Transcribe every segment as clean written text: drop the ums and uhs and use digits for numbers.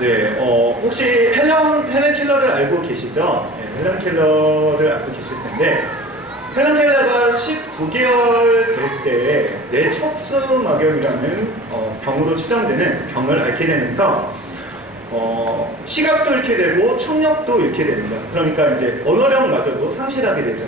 네, 혹시 헬렌 켈러를 알고 계시죠? 네, 헬렌 켈러를 알고 계실 텐데, 헬렌 켈러가 19개월 될 때 뇌척수막염이라는 병으로 추정되는 그 병을 앓게 되면서 시각도 잃게 되고 청력도 잃게 됩니다. 그러니까 이제 언어력마저도 상실하게 되죠.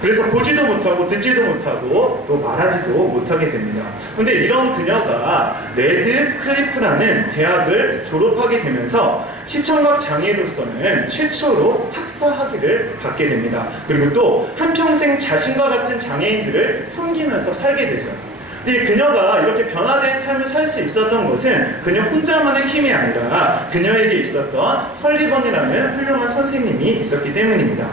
그래서 보지도 못하고 듣지도 못하고 또 말하지도 못하게 됩니다. 근데 이런 그녀가 레드클리프라는 대학을 졸업하게 되면서 시청각 장애로서는 최초로 학사 학위를 받게 됩니다. 그리고 또 한평생 자신과 같은 장애인들을 섬기면서 살게 되죠. 근데 그녀가 이렇게 변화된 삶을 살 수 있었던 것은 그녀 혼자만의 힘이 아니라 그녀에게 있었던 설리번이라는 훌륭한 선생님이 있었기 때문입니다.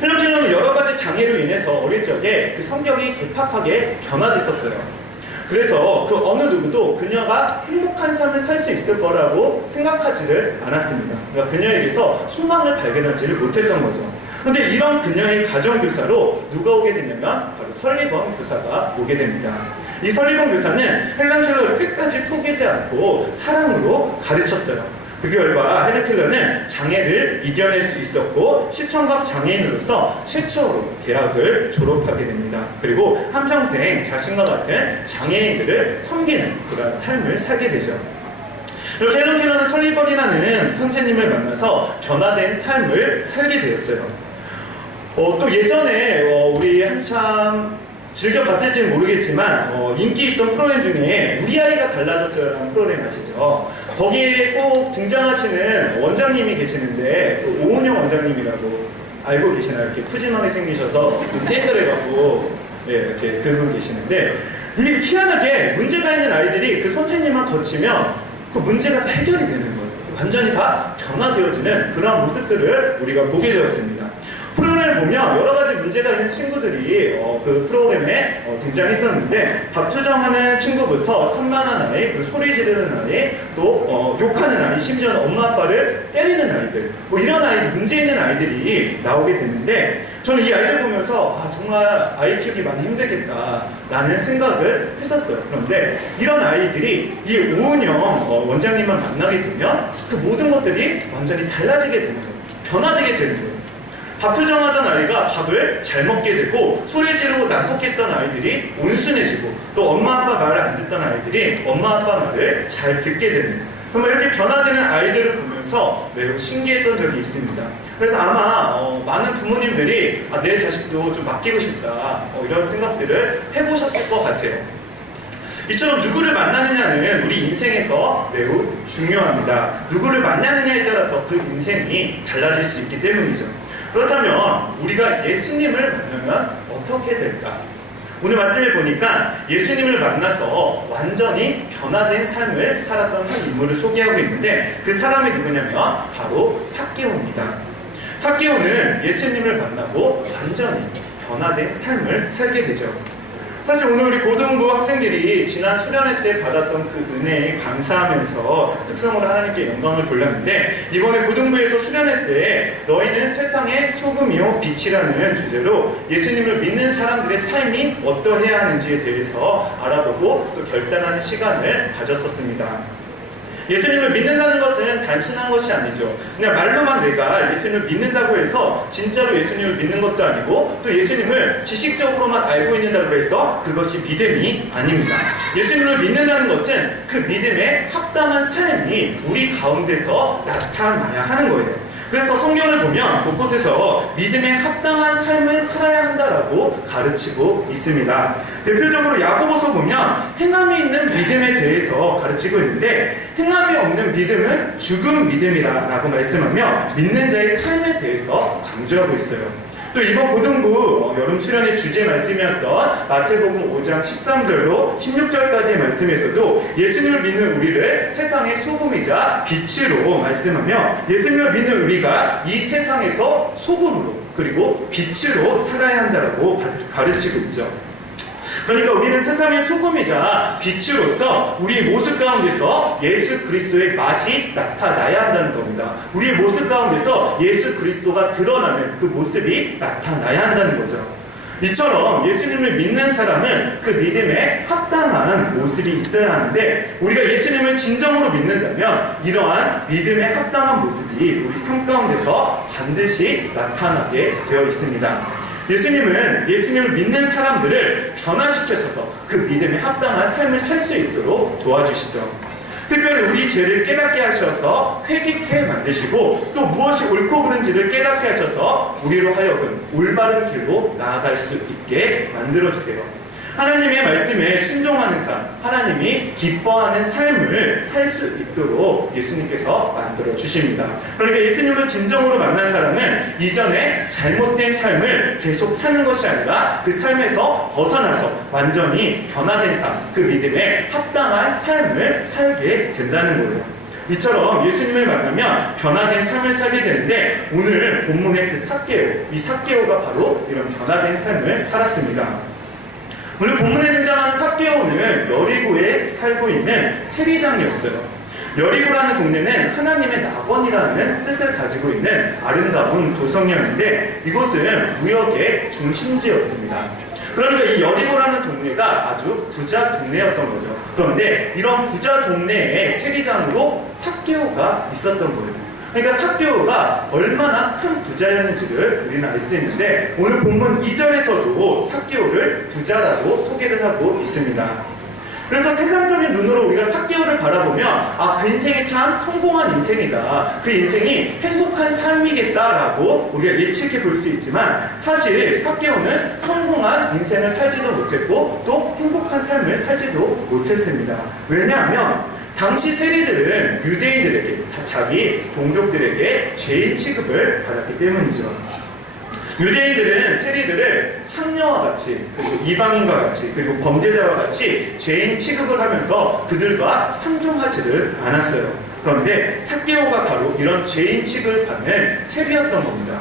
헬렌 켈러는 여러 가지 장애로 인해서 어릴 적에 그 성격이 괴팍하게 변화됐었어요. 그래서 그 어느 누구도 그녀가 행복한 삶을 살 수 있을 거라고 생각하지를 않았습니다. 그러니까 그녀에게서 소망을 발견하지를 못했던 거죠. 그런데 이런 그녀의 가정교사로 누가 오게 되냐면 바로 설리번 교사가 오게 됩니다. 이 설리번 교사는 헬렌 켈러를 끝까지 포기하지 않고 사랑으로 가르쳤어요. 그 결과 헬렌 켈러는 장애를 이겨낼 수 있었고 시청각 장애인으로서 최초로 대학을 졸업하게 됩니다. 그리고 한평생 자신과 같은 장애인들을 섬기는 그런 삶을 살게 되죠. 이렇게 헬렌 켈러는 설리번이라는 선생님을 만나서 변화된 삶을 살게 되었어요. 또 예전에 우리 한참 즐겨봤을지는 모르겠지만 인기 있던 프로그램 중에 우리 아이가 달라졌어요 라는 프로그램 아시죠? 거기에 꼭 등장하시는 원장님이 계시는데 오은영 원장님이라고 알고 계시나요? 이렇게 푸짐하게 생기셔서 떼그래가지고 이렇게 그분 계시는데 이게 희한하게 문제가 있는 아이들이 그 선생님만 거치면 그 문제가 다 해결이 되는 거예요. 완전히 다 변화되어지는 그런 모습들을 우리가 보게 되었습니다. 프로그램을 보면 여러 가지 문제가 있는 친구들이 그 프로그램에 등장했었는데 밥투정하는 친구부터 산만한 아이, 그리고 소리 지르는 아이, 또 욕하는 아이, 심지어는 엄마 아빠를 때리는 아이들, 뭐 이런 아이들, 문제 있는 아이들이 나오게 됐는데 저는 이 아이들 보면서 정말 아이 키우기 많이 힘들겠다라는 생각을 했었어요. 그런데 이런 아이들이 이 오은영 원장님만 만나게 되면 그 모든 것들이 완전히 달라지게 되는 거예요. 변화되게 되는 거예요. 밥투정하던 아이가 밥을 잘 먹게 되고 소리 지르고 난폭했던 아이들이 온순해지고 또 엄마 아빠 말을 안 듣던 아이들이 엄마 아빠 말을 잘 듣게 되는 정말 이렇게 변화되는 아이들을 보면서 매우 신기했던 적이 있습니다. 그래서 아마 많은 부모님들이 내 자식도 좀 맡기고 싶다 이런 생각들을 해보셨을 것 같아요. 이처럼 누구를 만나느냐는 우리 인생에서 매우 중요합니다. 누구를 만나느냐에 따라서 그 인생이 달라질 수 있기 때문이죠. 그렇다면 우리가 예수님을 만나면 어떻게 될까? 오늘 말씀을 보니까 예수님을 만나서 완전히 변화된 삶을 살았던 한 인물을 소개하고 있는데 그 사람이 누구냐면 바로 삭개오입니다. 삭개오는 예수님을 만나고 완전히 변화된 삶을 살게 되죠. 사실 오늘 우리 고등부 학생들이 지난 수련회 때 받았던 그 은혜에 감사하면서 특성으로 하나님께 영광을 돌렸는데 이번에 고등부에서 수련회 때 너희는 세상의 소금이요 빛이라는 주제로 예수님을 믿는 사람들의 삶이 어떠해야 하는지에 대해서 알아보고 또 결단하는 시간을 가졌었습니다. 예수님을 믿는다는 것은 단순한 것이 아니죠. 그냥 말로만 내가 예수님을 믿는다고 해서 진짜로 예수님을 믿는 것도 아니고 또 예수님을 지식적으로만 알고 있는다고 해서 그것이 믿음이 아닙니다. 예수님을 믿는다는 것은 그 믿음에 합당한 삶이 우리 가운데서 나타나야 하는 거예요. 그래서 성경을 보면 곳곳에서 믿음에 합당한 삶을 살아야 한다라고 가르치고 있습니다. 대표적으로 야고보서 보면 행함이 있는 믿음에 대해서 가르치고 있는데 행함이 없는 믿음은 죽은 믿음이라고 말씀하며 믿는 자의 삶에 대해서 강조하고 있어요. 또 이번 고등부 여름 수련의 주제 말씀이었던 마태복음 5장 13절로 16절까지의 말씀에서도 예수님을 믿는 우리를 세상의 소금이자 빛으로 말씀하며 예수님을 믿는 우리가 이 세상에서 소금으로 그리고 빛으로 살아야 한다고 가르치고 있죠. 그러니까 우리는 세상의 소금이자 빛으로서 우리 모습 가운데서 예수 그리스도의 맛이 나타나야 한다는 겁니다. 우리 모습 가운데서 예수 그리스도가 드러나는 그 모습이 나타나야 한다는 거죠. 이처럼 예수님을 믿는 사람은 그 믿음에 합당한 모습이 있어야 하는데, 우리가 예수님을 진정으로 믿는다면 이러한 믿음에 합당한 모습이 우리 삶 가운데서 반드시 나타나게 되어 있습니다. 예수님을 믿는 사람들을 변화시켜서 그 믿음에 합당한 삶을 살 수 있도록 도와주시죠. 특별히 우리 죄를 깨닫게 하셔서 회개케 만드시고, 또 무엇이 옳고 그른지를 깨닫게 하셔서 우리로 하여금 올바른 길로 나아갈 수 있게 만들어주세요. 하나님의 말씀에 순종하는 삶, 하나님이 기뻐하는 삶을 살 수 있도록 예수님께서 만들어 주십니다. 그러니까 예수님을 진정으로 만난 사람은 이전에 잘못된 삶을 계속 사는 것이 아니라 그 삶에서 벗어나서 완전히 변화된 삶, 그 믿음에 합당한 삶을 살게 된다는 거예요. 이처럼 예수님을 만나면 변화된 삶을 살게 되는데, 오늘 본문의 그 삭개오, 이 삭개오가 바로 이런 변화된 삶을 살았습니다. 오늘 본문에 등장하는 삭개오는 여리고에 살고 있는 세리장이었어요. 여리고라는 동네는 하나님의 낙원이라는 뜻을 가지고 있는 아름다운 도성이었는데, 이곳은 무역의 중심지였습니다. 그러니까 이 여리고라는 동네가 아주 부자 동네였던 거죠. 그런데 이런 부자 동네에 세리장으로 삭개오가 있었던 거예요. 그러니까 삭개오가 얼마나 큰 부자였는지를 우리는 알 수 있는데, 오늘 본문 2절에서도 삭개오를 부자라고 소개를 하고 있습니다. 그래서 세상적인 눈으로 우리가 삭개오를 바라보면, 그 인생이 참 성공한 인생이다, 그 인생이 행복한 삶이겠다라고 우리가 예측해 볼 수 있지만, 사실 삭개오는 성공한 인생을 살지도 못했고 또 행복한 삶을 살지도 못했습니다. 왜냐하면 당시 세리들은 유대인들에게, 자기 동족들에게 죄인 취급을 받았기 때문이죠. 유대인들은 세리들을 창녀와 같이, 그리고 이방인과 같이, 그리고 범죄자와 같이 죄인 취급을 하면서 그들과 상종하지를 않았어요. 그런데 삭개오가 바로 이런 죄인 취급을 받는 세리였던 겁니다.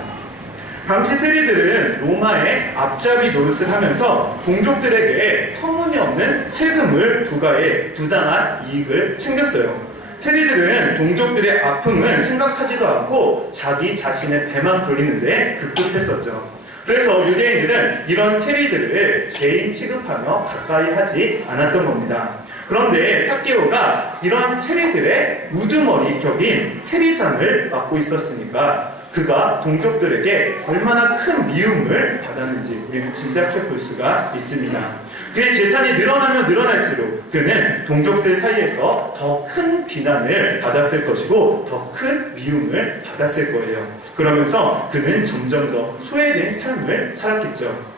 당시 세리들은 로마의 앞잡이 노릇을 하면서 동족들에게 터무니없는 세금을 부과해 부당한 이익을 챙겼어요. 세리들은 동족들의 아픔은 생각하지도 않고 자기 자신의 배만 돌리는데 급급했었죠. 그래서 유대인들은 이런 세리들을 죄인 취급하며 가까이 하지 않았던 겁니다. 그런데 삭개오가 이러한 세리들의 우두머리 격인 세리장을 맡고 있었으니까 그가 동족들에게 얼마나 큰 미움을 받았는지 우리는 짐작해 볼 수가 있습니다. 그의 재산이 늘어나면 늘어날수록 그는 동족들 사이에서 더 큰 비난을 받았을 것이고 더 큰 미움을 받았을 거예요. 그러면서 그는 점점 더 소외된 삶을 살았겠죠.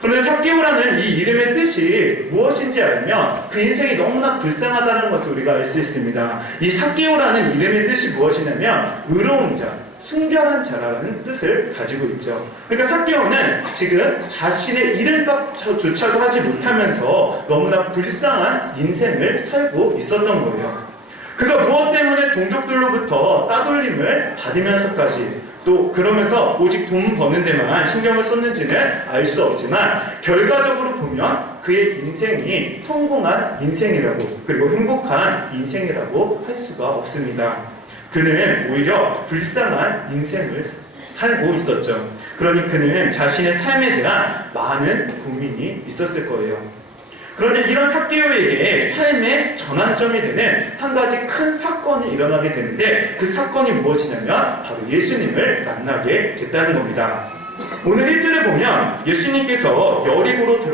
그런데 삭개오라는 이 이름의 뜻이 무엇인지 알면 그 인생이 너무나 불쌍하다는 것을 우리가 알 수 있습니다. 이 삭개오라는 이름의 뜻이 무엇이냐면 의로운 자, 순결한 자라는 뜻을 가지고 있죠. 그러니까 삭개오는 지금 자신의 이름값조차도 하지 못하면서 너무나 불쌍한 인생을 살고 있었던 거예요. 그가 무엇 때문에 동족들로부터 따돌림을 받으면서까지, 또 그러면서 오직 돈 버는 데만 신경을 썼는지는 알 수 없지만, 결과적으로 보면 그의 인생이 성공한 인생이라고, 그리고 행복한 인생이라고 할 수가 없습니다. 그는 오히려 불쌍한 인생을 살고 있었죠. 그러니 그는 자신의 삶에 대한 많은 고민이 있었을 거예요. 그런데 이런 삭개오에게 삶의 전환점이 되는 한 가지 큰 사건이 일어나게 되는데, 그 사건이 무엇이냐면 바로 예수님을 만나게 됐다는 겁니다. 오늘 1절에 보면 예수님께서 여리고로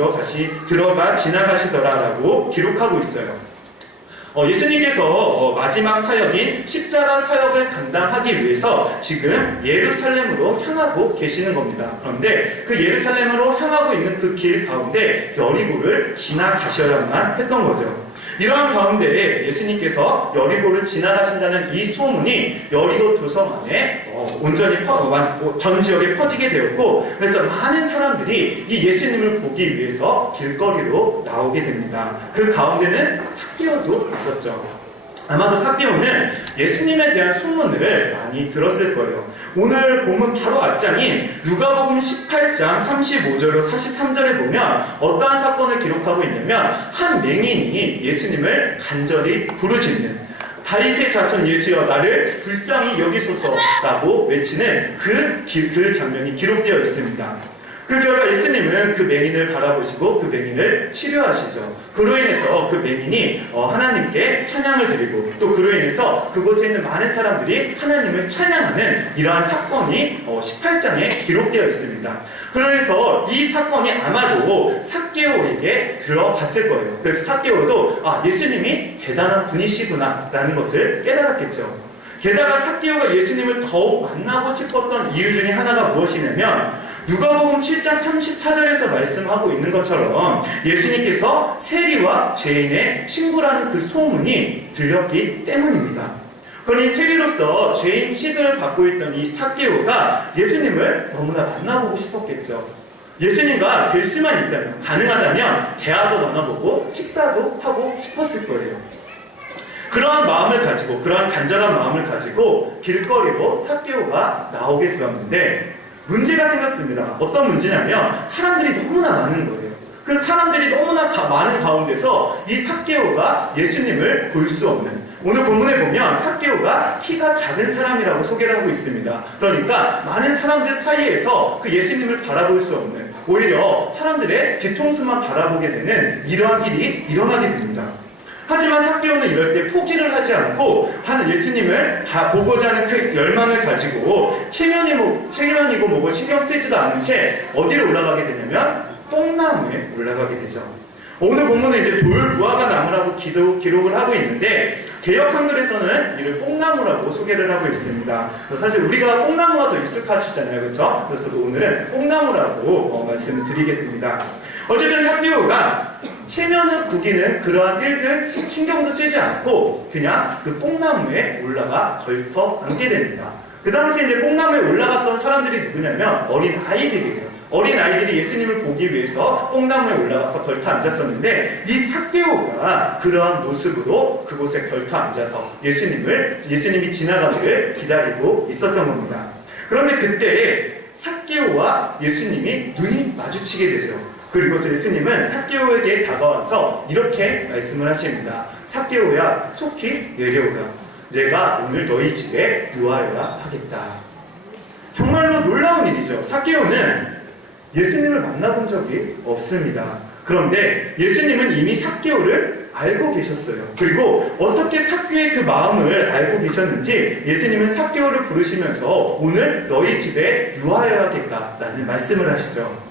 들어가 지나가시더라라고 기록하고 있어요. 예수님께서 마지막 사역인 십자가 사역을 감당하기 위해서 지금 예루살렘으로 향하고 계시는 겁니다. 그런데 그 예루살렘으로 향하고 있는 그 길 가운데 여리고를 지나가셔야만 했던 거죠. 이러한 가운데 예수님께서 여리고를 지나가신다는 이 소문이 여리고 도성 안에 온전히 전 지역에 퍼지게 되었고, 그래서 많은 사람들이 이 예수님을 보기 위해서 길거리로 나오게 됩니다. 그 가운데는 삭개오도 있었죠. 아마도 삭개오는 예수님에 대한 소문을 많이 들었을 거예요. 오늘 본문 바로 앞장인 누가복음 18장 35절로 43절에 보면 어떠한 사건을 기록하고 있냐면, 한 맹인이 예수님을 간절히 부르짖는, 다윗의 자손 예수여 나를 불쌍히 여기소서라고 외치는 그 장면이 기록되어 있습니다. 그 결과 예수님은 그 맹인을 바라보시고 그 맹인을 치료하시죠. 그로 인해서 그 맹인이 하나님께 찬양을 드리고 또 그로 인해서 그곳에 있는 많은 사람들이 하나님을 찬양하는 이러한 사건이 18장에 기록되어 있습니다. 그래서 이 사건이 아마도 삭개오에게 들어갔을 거예요. 그래서 삭개오도 예수님이 대단한 분이시구나 라는 것을 깨달았겠죠. 게다가 삭개오가 예수님을 더욱 만나고 싶었던 이유 중에 하나가 무엇이냐면 누가복음 7장 34절에서 말씀하고 있는 것처럼 예수님께서 세리와 죄인의 친구라는 그 소문이 들렸기 때문입니다. 그러니 세리로서 죄인 취급을 받고 있던 이 삭개오가 예수님을 너무나 만나보고 싶었겠죠. 예수님과 될 수만 있다면, 가능하다면 대화도 나눠보고 식사도 하고 싶었을 거예요. 그러한 마음을 가지고, 그러한 간절한 마음을 가지고 길거리로 삭개오가 나오게 되었는데 문제가 생겼습니다. 어떤 문제냐면 사람들이 너무나 많은 거예요. 그 사람들이 너무나 많은 가운데서 이 삭개오가 예수님을 볼 수 없는, 오늘 본문에 보면 삭개오가 키가 작은 사람이라고 소개를 하고 있습니다. 그러니까 많은 사람들 사이에서 그 예수님을 바라볼 수 없는, 오히려 사람들의 뒤통수만 바라보게 되는 이러한 일이 일어나게 됩니다. 하지만 삭개오는 이럴 때 포기를 하지 않고 하는 예수님을 다 보고자 하는 그 열망을 가지고 체면이고 뭐고 신경 쓰지도 않은 채 어디로 올라가게 되냐면 뽕나무에 올라가게 되죠. 오늘 본문은 이제 돌무화과 나무라고 기록을 하고 있는데 개역 한글에서는 이를 뽕나무라고 소개를 하고 있습니다. 사실 우리가 뽕나무가 더 익숙하시잖아요, 그렇죠? 그래서 오늘은 뽕나무라고 말씀을 드리겠습니다. 어쨌든 삭개오가 체면을 구기는 그러한 일들 신경도 쓰지 않고 그냥 그 뽕나무에 올라가 걸터 앉게 됩니다. 그 당시 이제 뽕나무에 올라갔던 사람들이 누구냐면 어린 아이들이에요. 어린 아이들이 예수님을 보기 위해서 뽕나무에 올라가서 걸터 앉았었는데 이 삭개오가 그러한 모습으로 그곳에 걸터 앉아서 예수님이 지나가기를 기다리고 있었던 겁니다. 그런데 그때 삭개오와 예수님이 눈이 마주치게 되죠. 그리고 예수님은 삭개오에게 다가와서 이렇게 말씀을 하십니다. 삭개오야, 속히 내려오라. 내가 오늘 너희 집에 유하여야 하겠다. 정말로 놀라운 일이죠. 삭개오는 예수님을 만나본 적이 없습니다. 그런데 예수님은 이미 삭개오를 알고 계셨어요. 그리고 어떻게 삭개오의 그 마음을 알고 계셨는지 예수님은 삭개오를 부르시면서 오늘 너희 집에 유하여야겠다라는 말씀을 하시죠.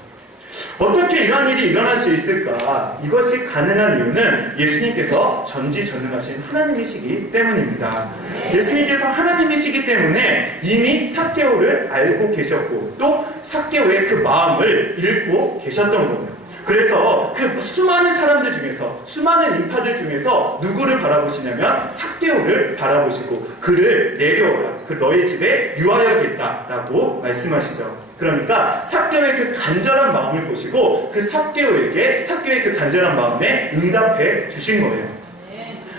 어떻게 이러한 일이 일어날 수 있을까? 이것이 가능한 이유는 예수님께서 전지전능하신 하나님이시기 때문입니다. 예수님께서 하나님이시기 때문에 이미 삭개오를 알고 계셨고 또 삭개오의 그 마음을 읽고 계셨던 거예요. 그래서 그 수많은 사람들 중에서, 수많은 인파들 중에서 누구를 바라보시냐면 삭개오를 바라보시고 그를 내려오라, 그 너희 집에 유하여야겠다라고 말씀하시죠. 그러니까 삭개오의 그 간절한 마음을 보시고 그 삭개오의 그 간절한 마음에 응답해 주신 거예요.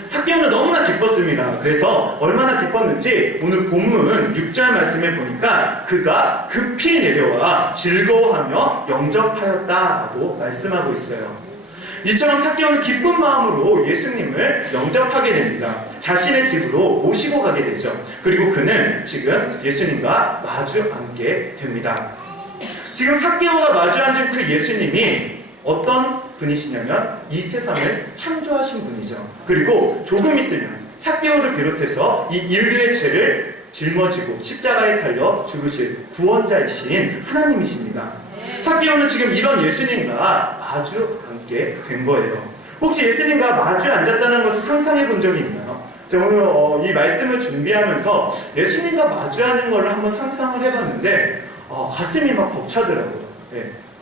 삭개오는 너무나 기뻤습니다. 그래서 얼마나 기뻤는지 오늘 본문 6절 말씀에 보니까 그가 급히 내려와 즐거워하며 영접하였다고 말씀하고 있어요. 이처럼 삭개오는 기쁜 마음으로 예수님을 영접하게 됩니다. 자신의 집으로 모시고 가게 되죠. 그리고 그는 지금 예수님과 마주 앉게 됩니다. 지금 삭개오가 마주 앉은 그 예수님이 어떤 분이시냐면 이 세상을 창조하신 분이죠. 그리고 조금 있으면 삭개오를 비롯해서 이 인류의 죄를 짊어지고 십자가에 달려 죽으실 구원자이신 하나님이십니다. 삭개오는 지금 이런 예수님과 마주 앉게 된 거예요. 혹시 예수님과 마주 앉았다는 것을 상상해 본 적이 있나요? 제가 오늘 이 말씀을 준비하면서 예수님과 마주하는 것을 한번 상상을 해봤는데 가슴이 막 벅차더라고요.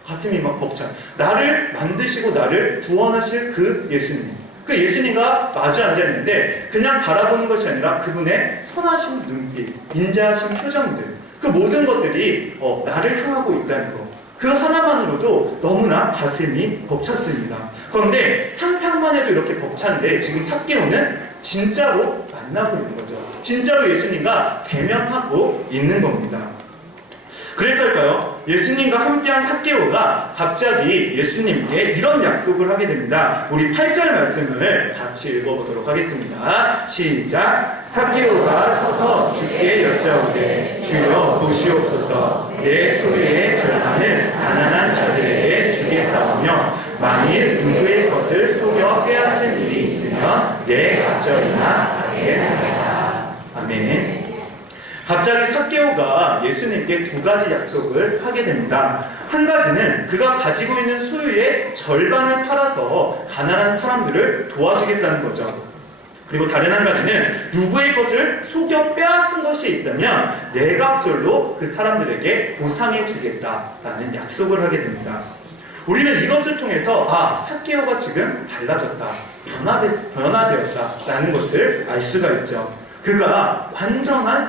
가슴이 막 벅차. 나를 만드시고 나를 구원하실 그 예수님. 그 예수님과 마주 앉아있는데 그냥 바라보는 것이 아니라 그분의 선하신 눈빛, 인자하신 표정들, 그 모든 것들이 나를 향하고 있다는 것. 그 하나만으로도 너무나 가슴이 벅찼습니다. 그런데 상상만 해도 이렇게 벅찬데 지금 삭개오는 진짜로 만나고 있는 거죠. 진짜로 예수님과 대면하고 있는 겁니다. 그래서일까요? 예수님과 함께한 삭개오가 갑자기 예수님께 이런 약속을 하게 됩니다. 우리 8절 말씀을 같이 읽어보도록 하겠습니다. 시작. 삭개오가 서서 주께 여짜오되 주여 보시옵소서 내 소유의 절반을 가난한 자들에게 주겠사오며 만일 누구의 것을 속여 빼앗을 일이 있으면 내 갑절이나 받겠나이다. 아멘. 갑자기 삭개오가 예수님께 두 가지 약속을 하게 됩니다. 한 가지는 그가 가지고 있는 소유의 절반을 팔아서 가난한 사람들을 도와주겠다는 거죠. 그리고 다른 한 가지는 누구의 것을 속여 빼앗은 것이 있다면 내 갑절로 그 사람들에게 보상해 주겠다라는 약속을 하게 됩니다. 우리는 이것을 통해서 삭개오가 지금 달라졌다, 변화되었다라는 것을 알 수가 있죠. 그가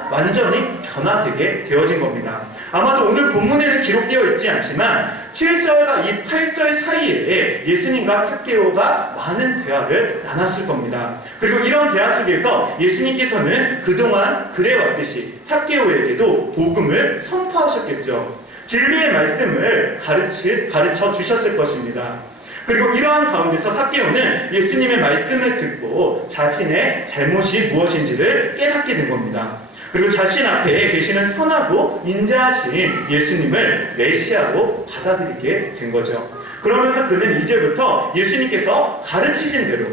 완전히 변화되게 되어진 겁니다. 아마도 오늘 본문에는 기록되어 있지 않지만 7절과 이 8절 사이에 예수님과 삭개오가 많은 대화를 나눴을 겁니다. 그리고 이런 대화 속에서 예수님께서는 그동안 그래왔듯이 삭개오에게도 복음을 선포하셨겠죠. 진리의 말씀을 가르쳐 주셨을 것입니다. 그리고 이러한 가운데서 삭개오는 예수님의 말씀을 듣고 자신의 잘못이 무엇인지를 깨닫게 된 겁니다. 그리고 자신 앞에 계시는 선하고 인자하신 예수님을 메시아로 받아들이게 된 거죠. 그러면서 그는 이제부터 예수님께서 가르치신 대로,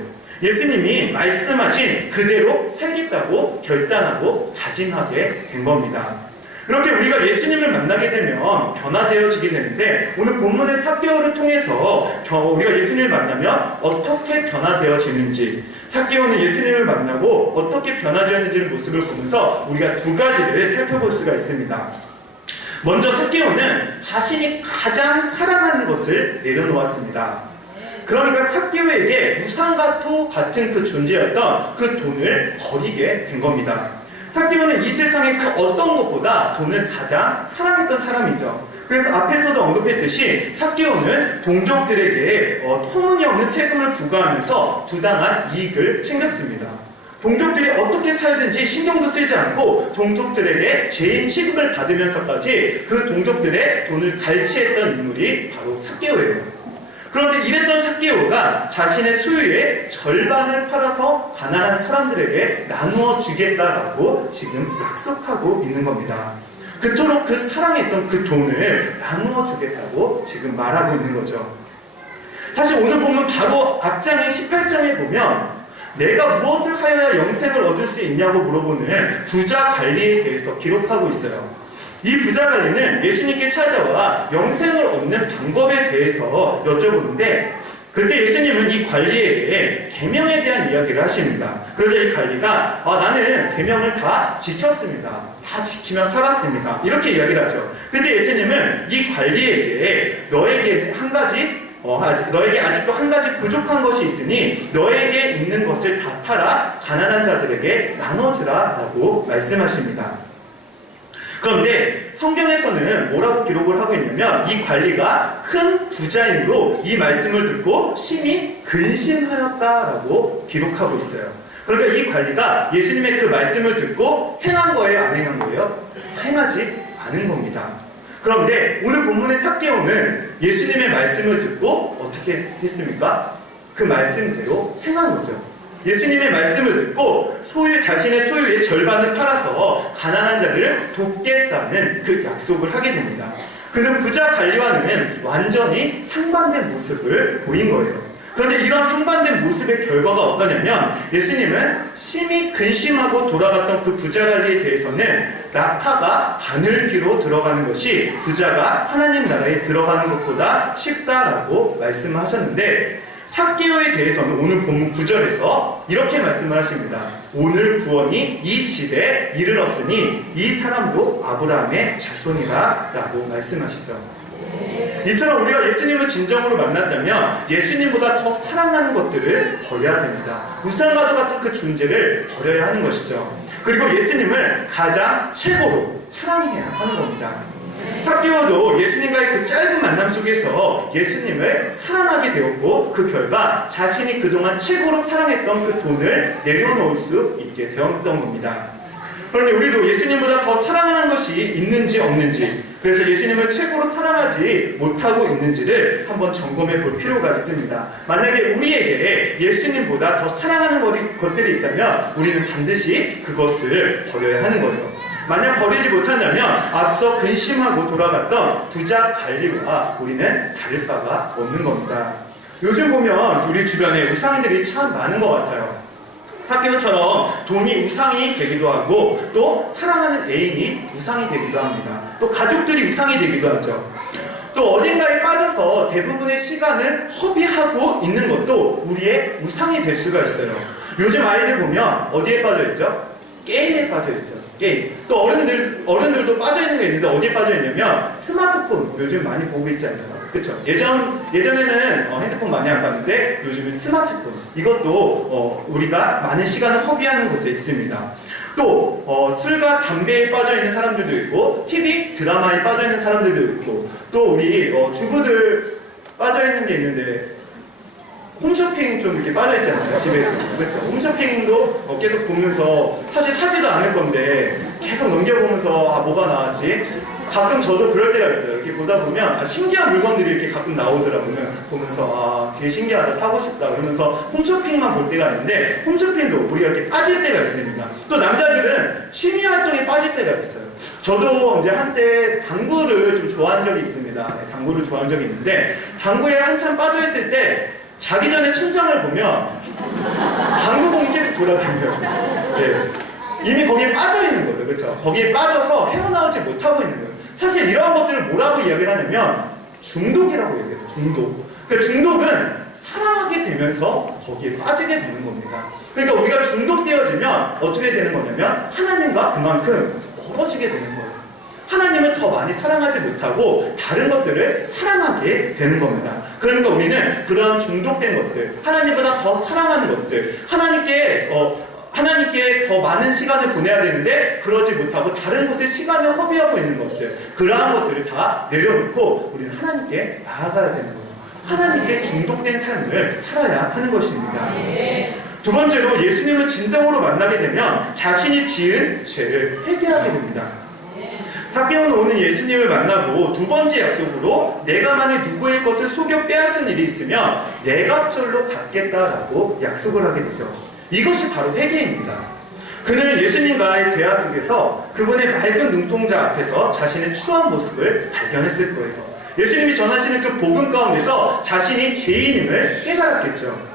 예수님이 말씀하신 그대로 살겠다고 결단하고 다짐하게 된 겁니다. 이렇게 우리가 예수님을 만나게 되면 변화되어지게 되는데, 오늘 본문의 삭개오를 통해서 우리가 예수님을 만나면 어떻게 변화되어지는지, 삭개오는 예수님을 만나고 어떻게 변화되었는지의 모습을 보면서 우리가 두 가지를 살펴볼 수가 있습니다. 먼저 삭개오는 자신이 가장 사랑하는 것을 내려놓았습니다. 그러니까 삭개오에게 우상과 같은 그 존재였던 그 돈을 버리게 된 겁니다. 삭개오는 이 세상의 그 어떤 것보다 돈을 가장 사랑했던 사람이죠. 그래서 앞에서도 언급했듯이 삭개오는 동족들에게 터무니없는 세금을 부과하면서 부당한 이익을 챙겼습니다. 동족들이 어떻게 살든지 신경도 쓰지 않고 동족들에게 죄인 취급을 받으면서까지 그 동족들의 돈을 갈취했던 인물이 바로 삭개오예요. 그런데 이랬던 삭개오가 자신의 소유의 절반을 팔아서 가난한 사람들에게 나누어 주겠다라고 지금 약속하고 있는 겁니다. 그토록 그 사랑했던 그 돈을 나누어 주겠다고 지금 말하고 있는 거죠. 사실 오늘 보면 바로 앞장의 18장에 보면 내가 무엇을 하여야 영생을 얻을 수 있냐고 물어보는 부자 관리에 대해서 기록하고 있어요. 이 부자 관리는 예수님께 찾아와 영생을 얻는 방법에 대해서 여쭤보는데, 그때 예수님은 이 관리에게 계명에 대한 이야기를 하십니다. 그러자 이 관리가 나는 계명을 다 지켰습니다. 다 지키며 살았습니다. 이렇게 이야기를 하죠. 근데 예수님은 이 관리에게 너에게 아직도 한 가지 부족한 것이 있으니 너에게 있는 것을 다 팔아 가난한 자들에게 나눠주라 라고 말씀하십니다. 그런데 성경에서는 뭐라고 기록을 하고 있냐면, 이 관리가 큰 부자임으로 이 말씀을 듣고 심히 근심하였다라고 기록하고 있어요. 그러니까 이 관리가 예수님의 그 말씀을 듣고 행한 거예요, 안 행한 거예요? 행하지 않은 겁니다. 그런데 오늘 본문의 삭개오는 예수님의 말씀을 듣고 어떻게 했습니까? 그 말씀대로 행한 거죠. 예수님의 말씀을 듣고 자신의 소유의 절반을 팔아서 가난한 자들을 돕겠다는 그 약속을 하게 됩니다. 그는 부자 관리와는 완전히 상반된 모습을 보인 거예요. 그런데 이런 상반된 모습의 결과가 어떠냐면, 예수님은 심히 근심하고 돌아갔던 그 부자 관리에 대해서는 낙타가 바늘귀로 들어가는 것이 부자가 하나님 나라에 들어가는 것보다 쉽다라고 말씀하셨는데, 삭개오에 대해서는 오늘 본문 9절에서 이렇게 말씀을 하십니다. 오늘 구원이 이 집에 이르렀으니 이 사람도 아브라함의 자손이라 라고 말씀하시죠. 이처럼 우리가 예수님을 진정으로 만났다면 예수님보다 더 사랑하는 것들을 버려야 됩니다. 우상과도 같은 그 존재를 버려야 하는 것이죠. 그리고 예수님을 가장 최고로 사랑해야 하는 겁니다. 삭개오도 예수님과의 그 짧은 만남 속에서 예수님을 사랑하게 되었고, 그 결과 자신이 그동안 최고로 사랑했던 그 돈을 내려놓을 수 있게 되었던 겁니다. 그런데 우리도 예수님보다 더 사랑하는 것이 있는지 없는지, 그래서 예수님을 최고로 사랑하지 못하고 있는지를 한번 점검해 볼 필요가 있습니다. 만약에 우리에게 예수님보다 더 사랑하는 것들이 있다면 우리는 반드시 그것을 버려야 하는 거예요. 만약 버리지 못한다면 앞서 근심하고 돌아갔던 부자 관리와 우리는 다를 바가 없는 겁니다. 요즘 보면 우리 주변에 우상들이 참 많은 것 같아요. 삭개오처럼 돈이 우상이 되기도 하고 또 사랑하는 애인이 우상이 되기도 합니다. 또 가족들이 우상이 되기도 하죠. 또 어딘가에 빠져서 대부분의 시간을 허비하고 있는 것도 우리의 우상이 될 수가 있어요. 요즘 아이들 보면 어디에 빠져있죠? 게임에 빠져있죠. 게임. 또 어른들도 빠져있는 게 있는데 어디에 빠져있냐면 스마트폰 요즘 많이 보고 있지 않나요? 그쵸? 예전에는 핸드폰 많이 안 봤는데 요즘은 스마트폰. 이것도 우리가 많은 시간을 허비하는 곳에 있습니다. 또 술과 담배에 빠져있는 사람들도 있고 TV, 드라마에 빠져있는 사람들도 있고 또 우리 주부들 빠져있는 게 있는데 홈쇼핑 좀 이렇게 빠져있잖아요, 집에서. 그렇죠? 홈쇼핑도 계속 보면서 사실 사지도 않을 건데 계속 넘겨보면서 뭐가 나왔지? 가끔 저도 그럴 때가 있어요. 이렇게 보다 보면 신기한 물건들이 이렇게 가끔 나오더라고요. 보면서 되게 신기하다, 사고 싶다 그러면서 홈쇼핑만 볼 때가 있는데 홈쇼핑도 우리가 이렇게 빠질 때가 있습니다. 또 남자들은 취미 활동에 빠질 때가 있어요. 저도 이제 한때 당구를 좀 좋아한 적이 있습니다. 네, 당구를 좋아한 적이 있는데 당구에 한참 빠져있을 때 자기 전에 천장을 보면 당구공이 계속 돌아다녀요. 네. 이미 거기에 빠져있는 거죠. 그렇죠? 거기에 빠져서 헤어나오지 못하고 있는 거예요. 사실 이러한 것들을 뭐라고 이야기를 하냐면 중독이라고 얘기해요. 중독. 그러니까 중독은 사랑하게 되면서 거기에 빠지게 되는 겁니다. 그러니까 우리가 중독되어지면 어떻게 되는 거냐면 하나님과 그만큼 멀어지게 되는 거예요. 하나님을 더 많이 사랑하지 못하고 다른 것들을 사랑하게 되는 겁니다. 그러니까 우리는 그런 중독된 것들, 하나님보다 더 사랑하는 것들, 하나님께 더 많은 시간을 보내야 되는데 그러지 못하고 다른 곳에 시간을 허비하고 있는 것들, 그러한 것들을 다 내려놓고 우리는 하나님께 나아가야 되는 거예요. 하나님께 중독된 삶을 살아야 하는 것입니다. 두 번째로 예수님을 진정으로 만나게 되면 자신이 지은 죄를 회개하게 됩니다. 삭개오는 오늘 예수님을 만나고 두 번째 약속으로 내가 만일 누구의 것을 속여 빼앗은 일이 있으면 내가 절로 갚겠다라고 약속을 하게 되죠. 이것이 바로 회개입니다. 그는 예수님과의 대화 속에서 그분의 맑은 눈동자 앞에서 자신의 추한 모습을 발견했을 거예요. 예수님이 전하시는 그 복음 가운데서 자신이 죄인임을 깨달았겠죠.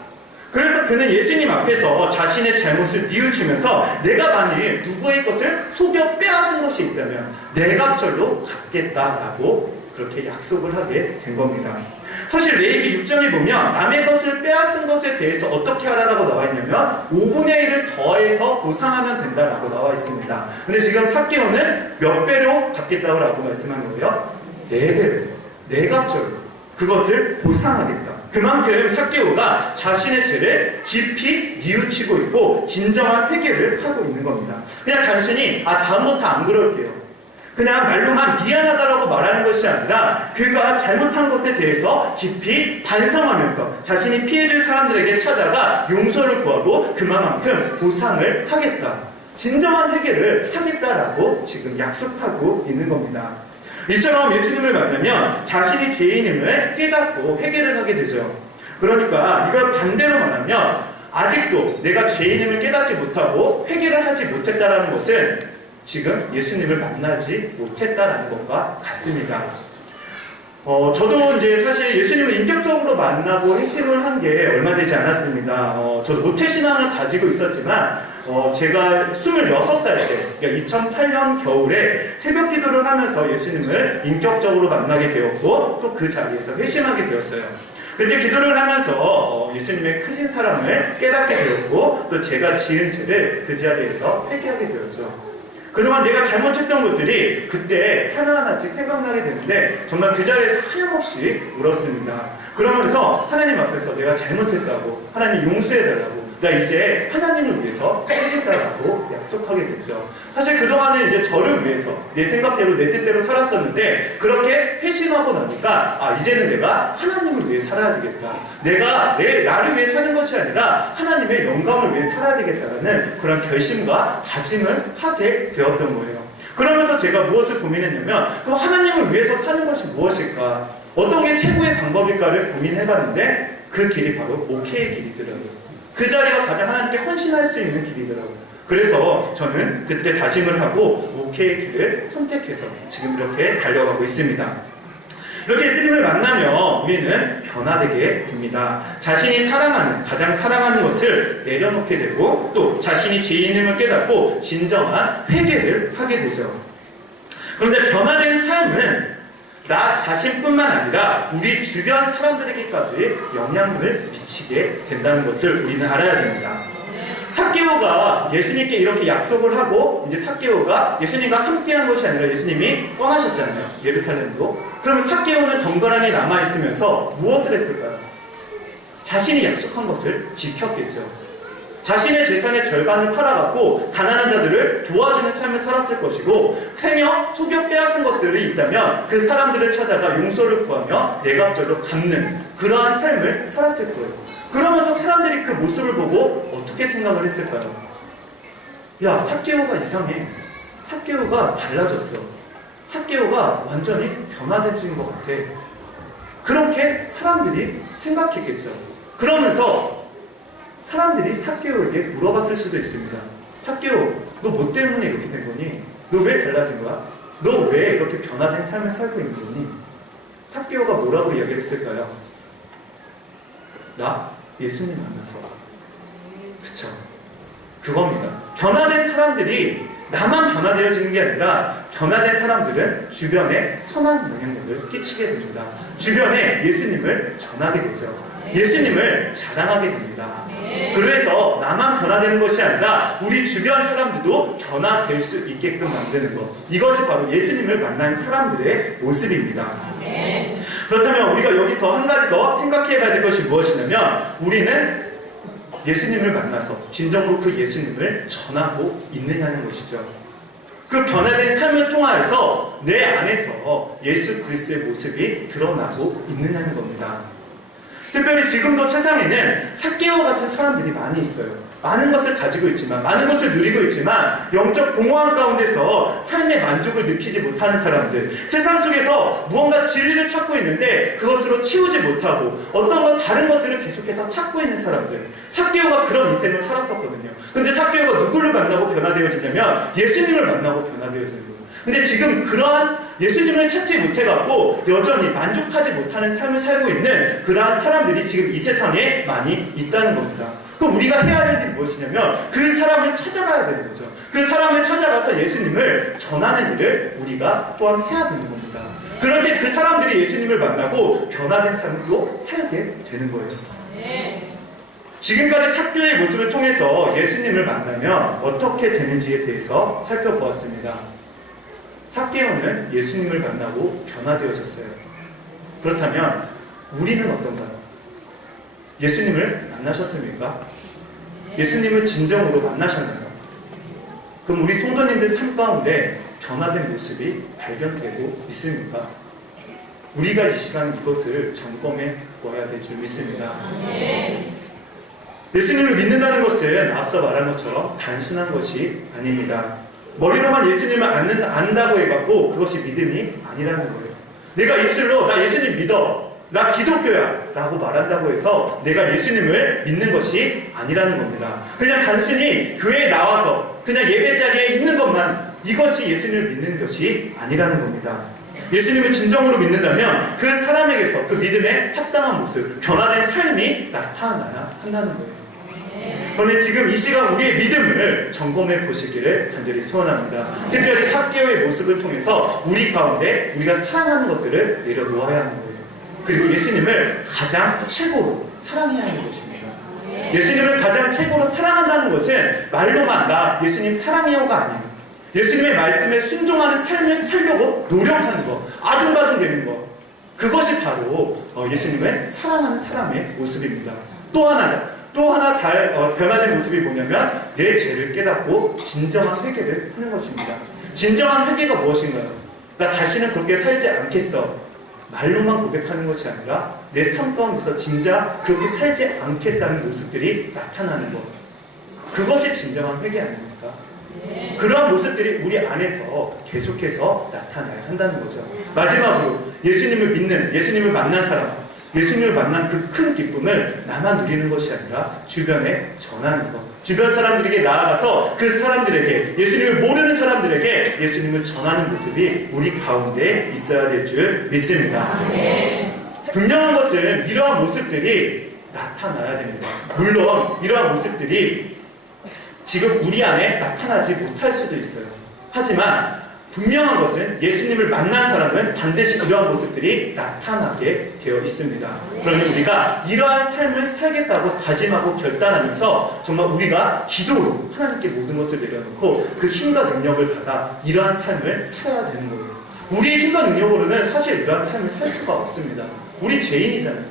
그래서 그는 예수님 앞에서 자신의 잘못을 뉘우치면서 내가 만일 누구의 것을 속여 빼앗은 것이 있다면 내가 절로 갚겠다라고 그렇게 약속을 하게 된 겁니다. 사실 레위기 6장에 보면 남의 것을 빼앗은 것에 대해서 어떻게 하라라고 나와 있냐면 5분의 1을 더해서 보상하면 된다라고 나와 있습니다. 근데 지금 삭개오는 몇 배로 갚겠다고 말씀한 거예요? 4배로, 4값절로 그것을 보상하겠다. 그만큼 삭개오가 자신의 죄를 깊이 뉘우치고 있고 진정한 회개를 하고 있는 겁니다. 그냥 단순히 다음부터 안 그럴게요, 그냥 말로만 미안하다라고 말하는 것이 아니라 그가 잘못한 것에 대해서 깊이 반성하면서 자신이 피해줄 사람들에게 찾아가 용서를 구하고 그만큼 보상을 하겠다, 진정한 회개를 하겠다라고 지금 약속하고 있는 겁니다. 이처럼 예수님을 만나면 자신이 죄인임을 깨닫고 회개를 하게 되죠. 그러니까 이걸 반대로 말하면 아직도 내가 죄인임을 깨닫지 못하고 회개를 하지 못했다라는 것은 지금 예수님을 만나지 못했다라는 것과 같습니다. 저도 이제 사실 예수님을 인격적으로 만나고 회심을 한 게 얼마 되지 않았습니다. 저도 모태신앙을 가지고 있었지만 제가 26살 때, 그러니까 2008년 겨울에 새벽 기도를 하면서 예수님을 인격적으로 만나게 되었고 또 그 자리에서 회심하게 되었어요. 그때 기도를 하면서 예수님의 크신 사랑을 깨닫게 되었고 또 제가 지은 죄를 그 자리에서 회개하게 되었죠. 그동안 내가 잘못했던 것들이 그때 하나하나씩 생각나게 되는데 정말 그 자리에서 하염없이 울었습니다. 그러면서 하나님 앞에서 내가 잘못했다고, 하나님 용서해달라고, 나 이제 하나님을 위해서 살겠다라고 약속하게 됐죠. 사실 그동안은 이제 저를 위해서 내 생각대로 내 뜻대로 살았었는데 그렇게 회심하고 나니까 이제는 내가 하나님을 위해 살아야 되겠다, 내가 나를 위해 사는 것이 아니라 하나님의 영광을 위해 살아야 되겠다라는 그런 결심과 다짐을 하게 되었던 거예요. 그러면서 제가 무엇을 고민했냐면 그럼 하나님을 위해서 사는 것이 무엇일까? 어떤 게 최고의 방법일까를 고민해봤는데 그 길이 바로 목회의 길이더라고요. 그 자리가 가장 하나님께 헌신할 수 있는 길이더라고요. 그래서 저는 그때 다짐을 하고 목회의 길을 선택해서 지금 이렇게 달려가고 있습니다. 이렇게 예수님을 만나면 우리는 변화되게 됩니다. 자신이 가장 사랑하는 것을 내려놓게 되고 또 자신이 죄인임을 깨닫고 진정한 회개를 하게 되죠. 그런데 변화된 삶은 나 자신뿐만 아니라 우리 주변 사람들에게까지 영향을 미치게 된다는 것을 우리는 알아야 됩니다. 삭개오가 예수님께 이렇게 약속을 하고 이제 삭개오가 예수님과 함께한 것이 아니라 예수님이 떠나셨잖아요. 예루살렘으로. 그러면 삭개오는 덩그러니 남아있으면서 무엇을 했을까요? 자신이 약속한 것을 지켰겠죠. 자신의 재산의 절반을 팔아갖고 가난한 자들을 도와주는 삶을 살았을 것이고 행여 속여 빼앗은 것들이 있다면 그 사람들을 찾아가 용서를 구하며 내갑절로 갚는 그러한 삶을 살았을 거예요. 그러면서 사람들이 그 모습을 보고 어떻게 생각을 했을까요? 야, 삭개오가 이상해. 삭개오가 달라졌어. 삭개오가 완전히 변화된 것 같아. 그렇게 사람들이 생각했겠죠. 그러면서 사람들이 삭개오에게 물어봤을 수도 있습니다. 삭개오, 너 뭐 때문에 이렇게 된 거니? 너 왜 달라진 거야? 너 왜 이렇게 변화된 삶을 살고 있는 거니? 삭개오가 뭐라고 이야기를 했을까요? 나 예수님 만나서. 그쵸? 그겁니다. 변화된 사람들이 나만 변화되어지는 게 아니라 변화된 사람들은 주변에 선한 영향력을 끼치게 됩니다. 주변에 예수님을 전하게 되죠. 예수님을 자랑하게 됩니다. 그래서 나만 변화되는 것이 아니라 우리 주변 사람들도 변화될 수 있게끔 만드는 것. 이것이 바로 예수님을 만난 사람들의 모습입니다. 그렇다면 우리가 여기서 한 가지 더 생각해 봐야 될 것이 무엇이냐면 우리는 예수님을 만나서 진정으로 그 예수님을 전하고 있느냐는 것이죠. 그 변화된 삶을 통하여서 내 안에서 예수 그리스도의 모습이 드러나고 있느냐는 겁니다. 특별히 지금도 세상에는 삭개오 같은 사람들이 많이 있어요. 많은 것을 가지고 있지만, 많은 것을 누리고 있지만 영적 공허함 가운데서 삶의 만족을 느끼지 못하는 사람들, 세상 속에서 무언가 진리를 찾고 있는데 그것으로 치우지 못하고 어떤 다른 것들을 계속해서 찾고 있는 사람들. 삭개오가 그런 인생을 살았었거든요. 근데 삭개오가 누구를 만나고 변화되어지냐면 예수님을 만나고 변화되어지는 거예요. 근데 지금 그러한 예수님을 찾지 못해갖고 여전히 만족하지 못하는 삶을 살고 있는 그러한 사람들이 지금 이 세상에 많이 있다는 겁니다. 그럼 우리가 해야 할 일이 무엇이냐면 그 사람을 찾아가야 되는 거죠. 그 사람을 찾아가서 예수님을 전하는 일을 우리가 또한 해야 되는 겁니다. 그런데 그 사람들이 예수님을 만나고 변화된 삶으로 살게 되는 거예요. 지금까지 삭개오의 모습을 통해서 예수님을 만나면 어떻게 되는지에 대해서 살펴보았습니다. 삭개오는 예수님을 만나고 변화되어졌어요. 그렇다면 우리는 어떤가요? 예수님을 만나셨습니까? 예수님을 진정으로 만나셨나요? 그럼 우리 성도님들 삶 가운데 변화된 모습이 발견되고 있습니까? 우리가 이 시간 이것을 점검해 보아야 될 줄 믿습니다. 예수님을 믿는다는 것은 앞서 말한 것처럼 단순한 것이 아닙니다. 머리로만 예수님을 안다고 해갖고 그것이 믿음이 아니라는 거예요. 내가 입술로 나 예수님 믿어, 나 기독교야 라고 말한다고 해서 내가 예수님을 믿는 것이 아니라는 겁니다. 그냥 단순히 교회에 나와서 그냥 예배 자리에 있는 것만, 이것이 예수님을 믿는 것이 아니라는 겁니다. 예수님을 진정으로 믿는다면 그 사람에게서 그 믿음에 합당한 모습, 변화된 삶이 나타나야 한다는 거예요. 그런데 지금 이 시간 우리의 믿음을 점검해 보시기를 간절히 소원합니다. 특별히 삭개오의 모습을 통해서 우리 가운데 우리가 사랑하는 것들을 내려놓아야 하는 거예요. 그리고 예수님을 가장 최고로 사랑해야 하는 것입니다. 예수님을 가장 최고로 사랑한다는 것은 말로만 나 예수님 사랑해요가 아니에요. 예수님의 말씀에 순종하는 삶을 살려고 노력하는 것, 아둥바둥 되는 것, 그것이 바로 예수님을 사랑하는 사람의 모습입니다. 또 하나 변화된 모습이 뭐냐면 내 죄를 깨닫고 진정한 회개를 하는 것입니다. 진정한 회개가 무엇인가요? 나 다시는 그렇게 살지 않겠어. 말로만 고백하는 것이 아니라 내 삶 가운데서 진짜 그렇게 살지 않겠다는 모습들이 나타나는 것. 그것이 진정한 회개 아닙니까? 그러한 모습들이 우리 안에서 계속해서 나타나야 한다는 거죠. 마지막으로 예수님을 믿는, 예수님을 만난 사람, 예수님을 만난 그 큰 기쁨을 나만 누리는 것이 아니라 주변에 전하는 것. 주변 사람들에게 나아가서 그 사람들에게, 예수님을 모르는 사람들에게 예수님을 전하는 모습이 우리 가운데 있어야 될 줄 믿습니다. 분명한 것은 이러한 모습들이 나타나야 됩니다. 물론 이러한 모습들이 지금 우리 안에 나타나지 못할 수도 있어요. 하지만 분명한 것은 예수님을 만난 사람은 반드시 이러한 모습들이 나타나게 되어 있습니다. 그러니 우리가 이러한 삶을 살겠다고 다짐하고 결단하면서 정말 우리가 기도로 하나님께 모든 것을 내려놓고 그 힘과 능력을 받아 이러한 삶을 살아야 되는 거예요. 우리의 힘과 능력으로는 사실 이러한 삶을 살 수가 없습니다. 우리 죄인이잖아요.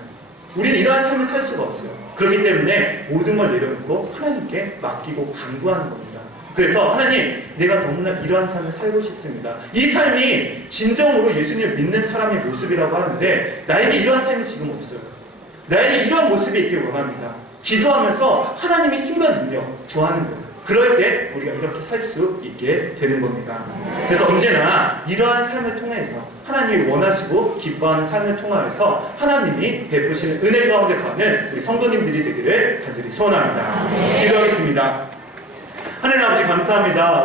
우리는 이러한 삶을 살 수가 없어요. 그렇기 때문에 모든 걸 내려놓고 하나님께 맡기고 간구하는 겁니다. 그래서 하나님, 내가 너무나 이러한 삶을 살고 싶습니다. 이 삶이 진정으로 예수님을 믿는 사람의 모습이라고 하는데 나에게 이러한 삶이 지금 없어요. 나에게 이러한 모습이 있길 원합니다. 기도하면서 하나님의 힘과 능력 구하는 거예요. 그럴 때 우리가 이렇게 살 수 있게 되는 겁니다. 그래서 언제나 이러한 삶을 통해서 하나님이 원하시고 기뻐하는 삶을 통하여서 하나님이 베푸시는 은혜 가운데 가는 우리 성도님들이 되기를 간절히 소원합니다. 기도하겠습니다. 하나님 아버지 감사합니다.